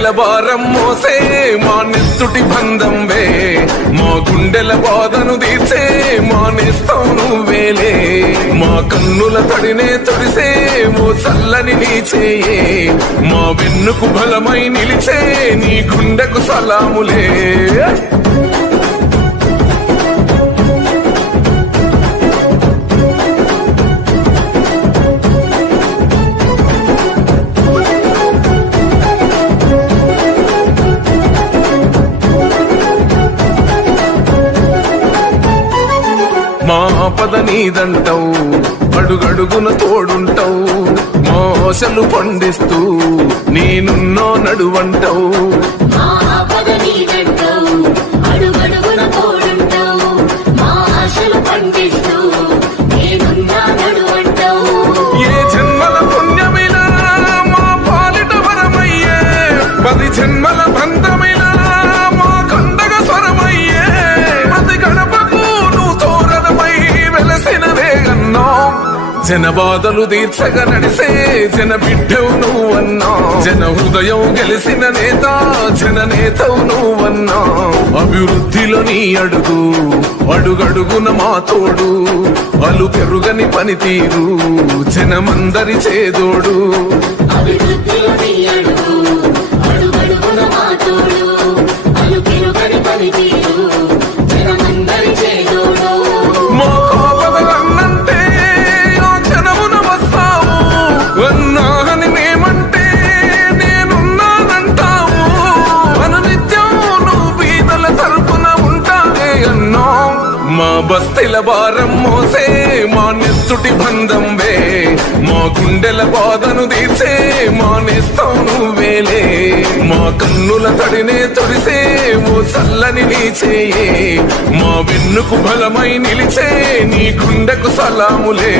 బస్తెల భారం మోసే మా నెత్తుటి బంధంవే, మా గుండెల బాధను తీర్చే మా నేస్తం నువ్వేలే. మా కన్నుల తడినే తొడిసే ఓ చల్లని నీ చేయే, మా వెన్నుకు బలమై నిలిచే నీ గుండెకు సలాములే. మా ఆపద నీదంటావు, అడుగడుగున తోడుంటావు, మా ఆశలు పండిస్తూ నేనున్నో నడువంటావు. ఏ జన్మల పుణ్యమిలా మా పాలిట వరమయ్యే, 10 జన్మల బంధమిలా మా కండగ స్వరమయ్యే. ప్రతి గడపకు నువ్వు తోరణమై వెలసినవే అన్నా, జన బాధలు తీర్చగా నడిసే జన బిడ్డవు నువ్వన్నా. జన హృదయం గెలిసిన నేత జన నేతవు నువ్వన్నా. అభివృద్ధిలో నీ అడుగు అడుగడుగున మా తోడు, అలు పెరుగని పనితీరు జనమందరి చేదోడు. మా కాపదలన్నంటే ఆ జనమున వస్తావు, అన్నాని మేమంటే నేనున్నానంటావు. అనునిత్యం నువ్వు బీదల తరపున ఉంటావే అన్నా. మా బస్తెల భారం మోసే మా నెత్తుటి బంధంవే, మా గుండెల బాధను తీర్చే మా నేస్తం నువ్వేలే. మా కన్నుల తడినే తొడిసే ఓ చల్లని నీ చేయే, మా వెన్నుకు బలమై నిలిచే నీ గుండెకు సలాములే.